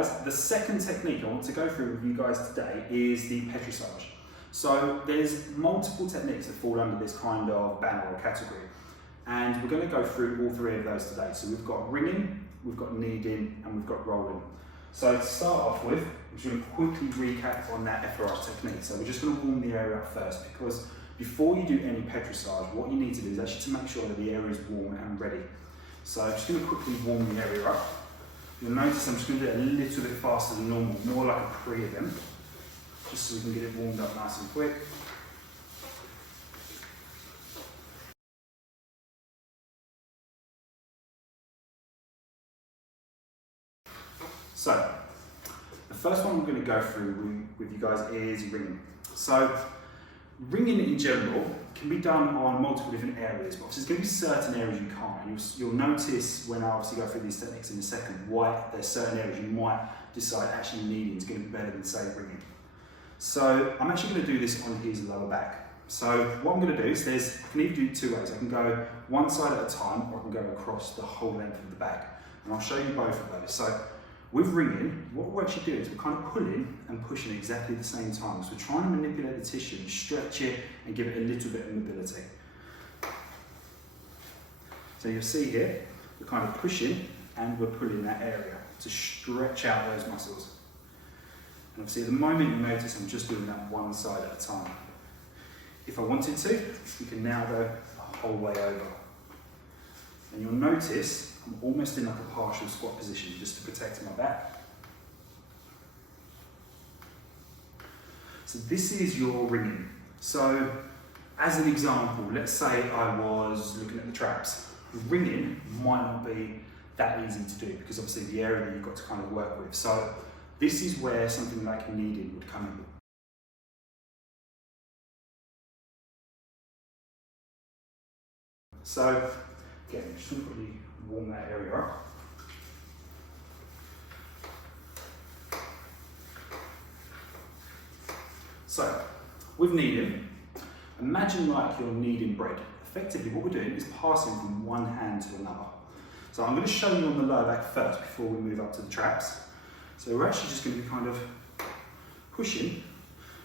guys, the second technique I want to go through with you guys today is the Petrissage. So there's multiple techniques that fall under this kind of banner or category, and we're going to go through all three of those today. So we've got ringing, we've got kneading, and we've got rolling. So to start off with, I'm just going to quickly recap on that Petrissage technique. So we're just going to warm the area up first, because before you do any Petrissage, what you need to do is actually to make sure that the area is warm and ready. So I'm just going to quickly warm the area up. You'll notice I'm just going to do it a little bit faster than normal, more like a pre-event, just so we can get it warmed up nice and quick. So, the first one we're going to go through with you guys is ringing. So, ringing in general can be done on multiple different areas, but there's going to be certain areas you can't. You'll notice when I obviously go through these techniques in a second why there's certain areas you might decide actually kneading is going to be better than, say, ringing. So I'm actually going to do this on his lower back. So what I'm going to do is I can either do it two ways. I can go one side at a time, or I can go across the whole length of the back. And I'll show you both of those. So with ringing, what we're actually doing is we're kind of pulling and pushing at exactly the same time. So we're trying to manipulate the tissue and stretch it and give it a little bit of mobility. So you'll see here, we're kind of pushing and we're pulling that area to stretch out those muscles. And obviously at the moment you notice I'm just doing that one side at a time. If I wanted to, we can now go the whole way over. And you'll notice I'm almost in like a partial squat position just to protect my back. So this is your ringing. So as an example, let's say I was looking at the traps. Ringing might not be that easy to do because obviously the area that you've got to kind of work with. So this is where something like kneading would come in. So again, I'm just going to quickly warm that area up. So, with kneading, imagine like you're kneading bread. Effectively what we're doing is passing from one hand to another. So I'm going to show you on the lower back first before we move up to the traps. So we're actually just going to be kind of pushing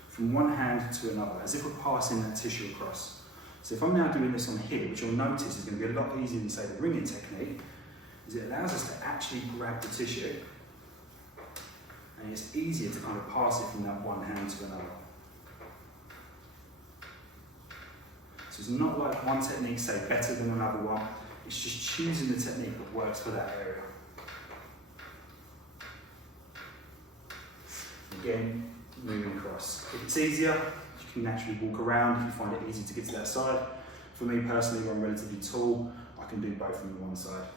from one hand to another, as if we're passing that tissue across. So if I'm now doing this on here, which you'll notice is going to be a lot easier than, say, the ringing technique, is it allows us to actually grab the tissue, and it's easier to kind of pass it from that one hand to another. So it's not like one technique, say, better than another one, it's just choosing the technique that works for that area. Again, moving across. If it's easier, you can naturally walk around if you find it easy to get to that side. For me personally, where I'm relatively tall, I can do both from the one side.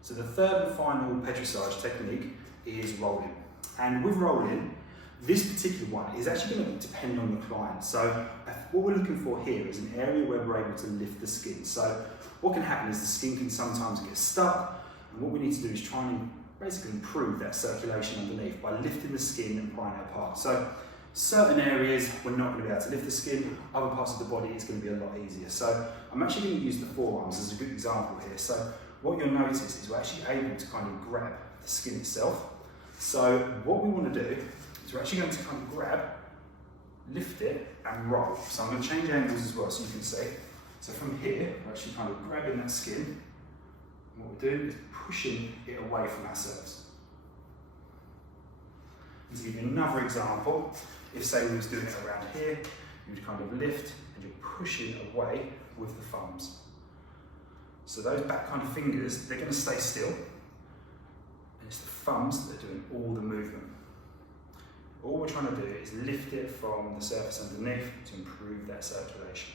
So the third and final Petrissage technique is rolling. And with rolling, this particular one is actually going to depend on the client. So what we're looking for here is an area where we're able to lift the skin. So what can happen is the skin can sometimes get stuck, and what we need to do is try and basically improve that circulation underneath by lifting the skin and prying it apart. So certain areas we're not going to be able to lift the skin, other parts of the body it's going to be a lot easier. So I'm actually going to use the forearms as a good example here. So what you'll notice is we're actually able to kind of grab the skin itself. So what we want to do is we're actually going to kind of grab, lift it and roll. So I'm going to change angles as well so you can see. So from here, we're actually kind of grabbing that skin, and what we're doing is pushing it away from ourselves. And to give you another example, if say we was doing it around here, you would kind of lift and you're pushing away with the thumbs. So those back kind of fingers, they're going to stay still, and it's the thumbs that are doing all the movement. All we're trying to do is lift it from the surface underneath to improve that circulation.